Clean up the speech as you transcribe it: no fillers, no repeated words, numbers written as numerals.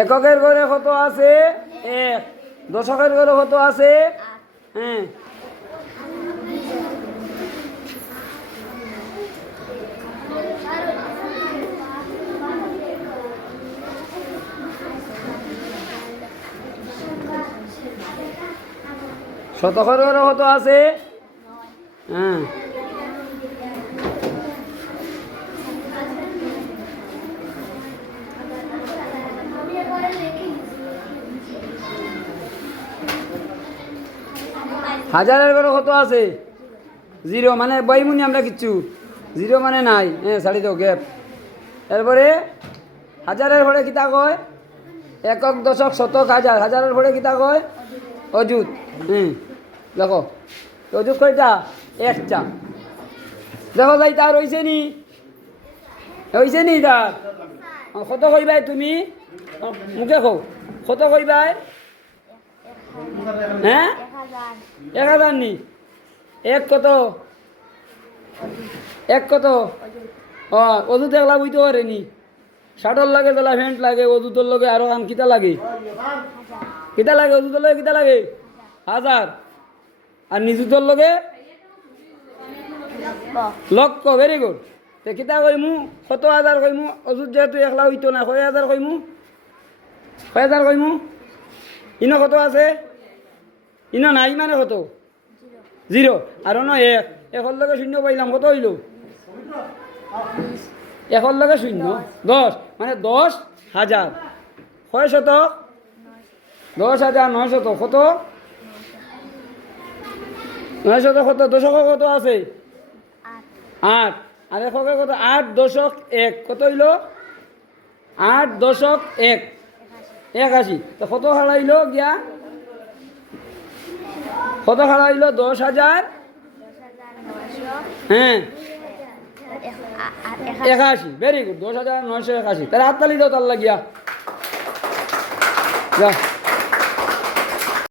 এককের ঘরে কত আছে? এক। দশকের ঘরে কত আছে? হ্যাঁ, শতকের ঘরে কত আছে? হ্যাঁ, হাজারের ঘরে কত আছে? জিরো, মানে বইমুনি আমরা কিচ্ছু, জিরো মানে নাই। হ্যাঁ, ছাড়ি দাও গ্যাপ। এরপরে হাজারের ঘরে কিতা কয়? একক, দশক, শতক, হাজার। হাজারের ঘরে কিতা কয়? অযুত। দেখো অযুত কয়টা? একটা। দেখো যাই তার হয়েছে নি? হয়েছে নি তার? কত কইবাই তুমি? মুখে কও, কত কইবাই? হ্যাঁ, 1000 নি? এক কত? এক কত? অযুত একলা বুঝতে পারেনি। শার্টর লাগে, তোলা প্যান্ট লাগে, অযুতর লগে আরো আম কিতা লাগে? কিতা লাগে? অযুতর লগে কিতা লাগে? হাজার। আর নিজুতর লগে লক্ষ। Very good. তে কিতা কইমু? কত হাজার কইমু? অযুত যেহেতু একলা হইতো না, 6000 কইমু। 6000 কইমু। ইনো কত আছে? ইনো নাই মানে কত? জিরো। আর ন এক। একের লগে শূন্য পাইলাম, কত হইল? একের লগে শূন্য 10, মানে 10,000। কয় শত? 10,900। কত? 900 কত? দশক কত আছে? 8। আর এককে কত? 8 দশক 1। কত হইল? 8 দশক 1, 81। তো কত হারাইল গিয়া? কত হারাইল? 10,000। হ্যাঁ, 81। Very good. 10,981। তাহলে হাততালি দাও তার লাগিয়া। যা।